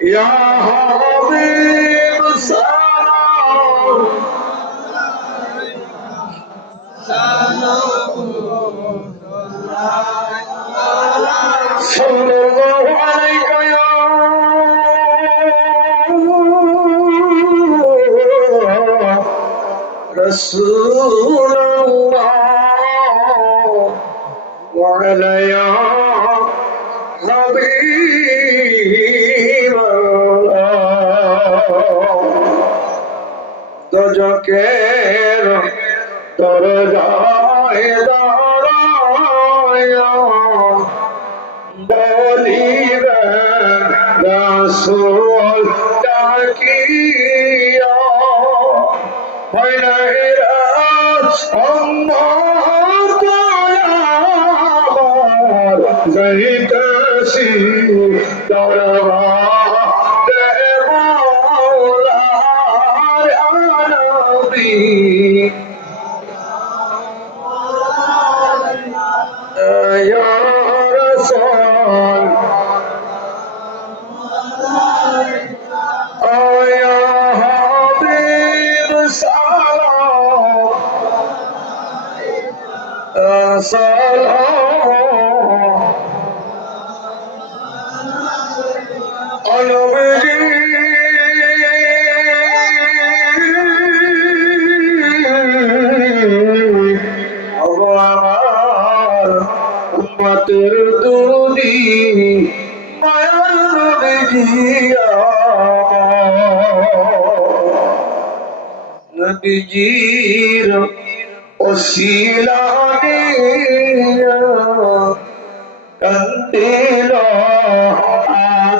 يا حبيب سلام سلام صلى الله وعلى يا حبيب الله تذكر ترجعي درايا بولي رسول দয়াবার যাইতেছি দরবারে মাওলার আনবী ইয়া মাতের দুদি মায়ার রবে গিয়া নবীজির ওসিলাতে কান্তে রহা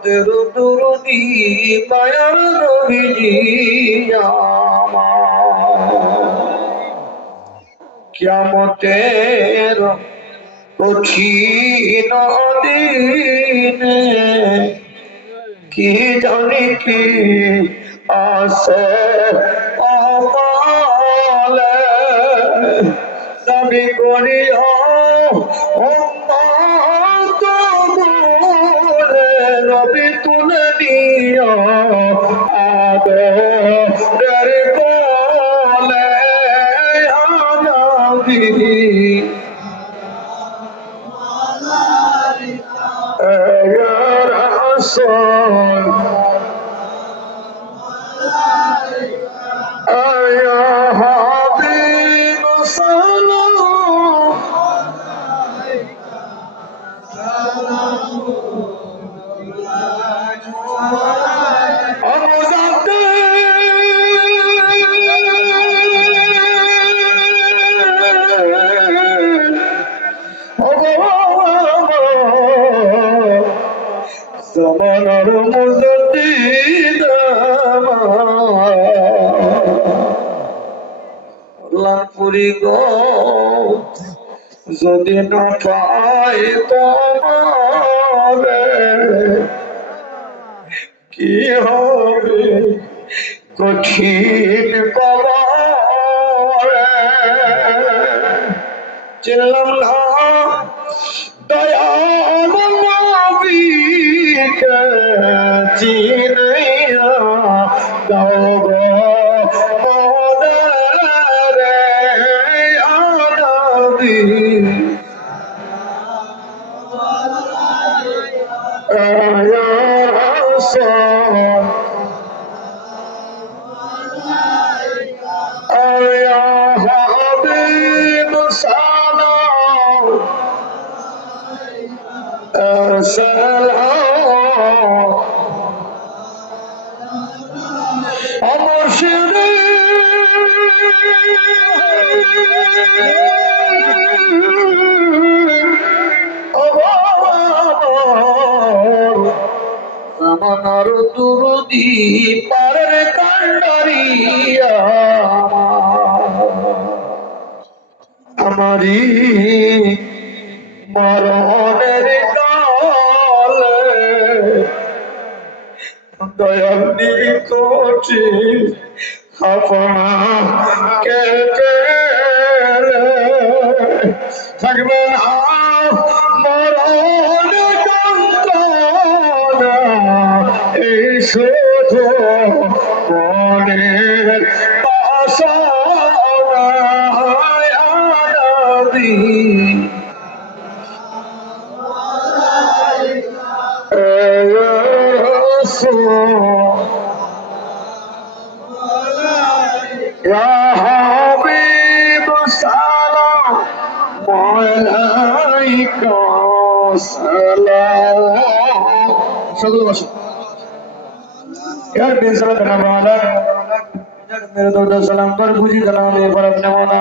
আমাদের দুরুদি মায়ার নবীজি কিয়ামতের কঠিন দিনে কি জানি কি আছে অমালে। দাবি করিও উম্মত يا رسول যদি না পাই তোমারে কি হবে কঠিন কবরে? চিনলাম না দাও গো। আমার দুরুদি পারের কান্ডারিয়া আমারি। মরণের কালে দয়াল নিকটে আপনা কে থাকবে না عليك السلام شكرا باشا यार बेसरा करना वाला मेरे दो दो सलाम पर पूजी कलाम ले पर अपने वाला